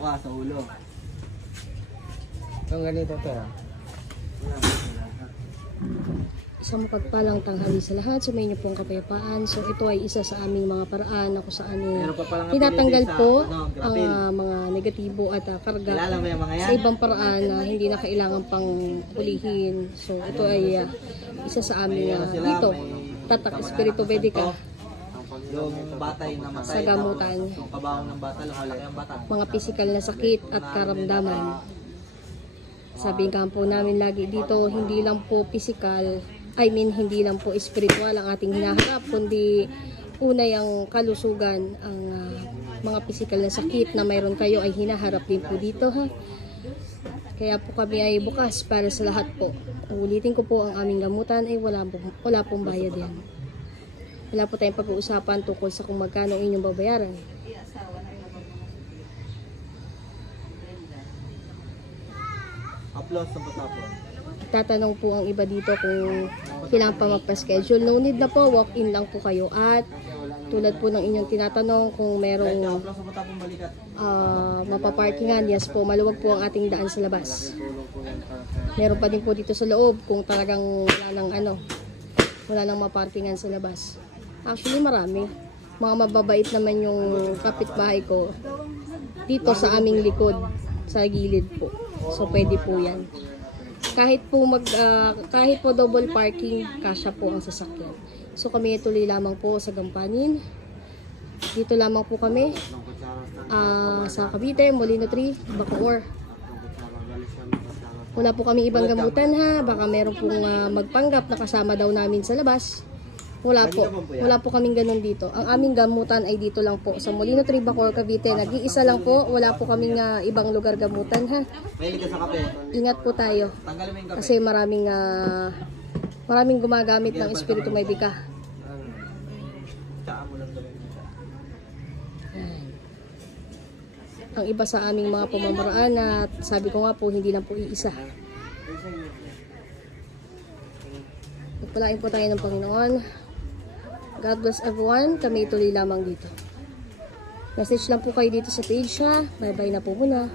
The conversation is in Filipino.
Mukha, sa ulo. Itong ganito to. Isang mapagpalang tanghali sa lahat. Sumayin niyo po ang kapayapaan. So ito ay isa sa aming mga paraan na kung saan tinatanggal po ang mga negatibo at karga sa ibang paraan na hindi na kailangan pang ulihin. So ito ay isa sa aming dito, Tatak Espiritu Vedica. Yung bata yung namatay. Sa gamutan. Yung kabaong ng bata, lumalaki ang bata. Mga physical na sakit at karamdaman. Sabi nga po namin lagi dito, hindi lang po physical, hindi lang po spiritual ang ating hinaharap, kundi unay ang kalusugan, ang mga physical na sakit na mayroon kayo ay hinaharap din po dito ha. Kaya po kami ay bukas para sa lahat po. Ulitin ko po, ang aming gamutan ay wala pong bayad yan. Wala po tayong pag-uusapan tungkol sa kung magkano inyong babayaran. Applause sa patapon. Tatanong po ang iba dito kung kailangan pa magpa-schedule. No need na po, walk-in lang po kayo. At tulad po ng inyong tinatanong kung merong mapaparkingan, yes po, maluwag po ang ating daan sa labas. Meron pa din po dito sa loob kung talagang wala nang maparkingan sa labas. Actually marami. Mga mababait naman yung kapitbahay ko dito sa aming likod, sa gilid po. So pwede po yan. Kahit po double parking, kasya po ang sasakyan. So kami tuloy lamang po sa Gampanin. Dito lamang po kami sa Cavite, Molino 3, Bacoor. Wala po kami ibang gamutan ha. Baka meron pong magpanggap na kasama daw namin sa labas. Wala po. Wala po kaming ganun dito. Ang aming gamutan ay dito lang po sa Molino 3, Bacoor, Cavite. Nag-iisa lang po. Wala po kaming ibang lugar gamutan ha. Mahilig ka sa kape. Ingat po tayo. Tanggalin mo yung kape. Kasi maraming gumagamit ng Espiritu Vedica. Ang iba sa aming mga pamamaraan at sabi ko nga po, hindi lang po iisa. Pagpalain po tayo ng Panginoon. God bless everyone. Kami tuloy lamang dito. Message lang po kayo dito sa page ha. Bye bye na po muna.